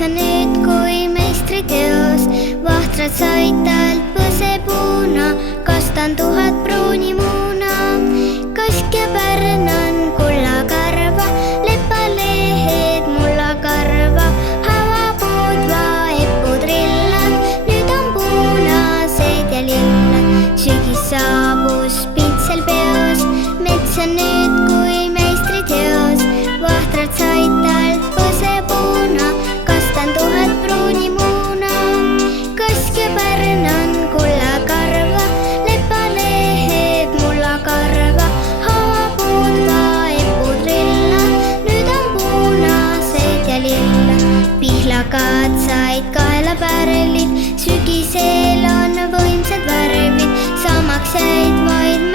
metsa nüüd kui meistriteos. Vahtrad said talt põsepuuna, kastan 1000 pruuni muuna. Kask ja pärn on kullakarva, lepalehed mullakarva. Havapuudva epputrillad, nüüd on puunased ja lillad. Sügis saabus pintsel peos, mets on nüüd kui meistriteos. Vahtrad said talt põsepuuna, kastan 1000 pruuni muuna. Kask ja pärn on kullakarva, lepalehed mullakarva. Havapuudva epputrillad, nüüd on puunased ja lillad. Pihlakad said kaelapärlid, sügisel on võimsad värvid. Samaks jäid vaid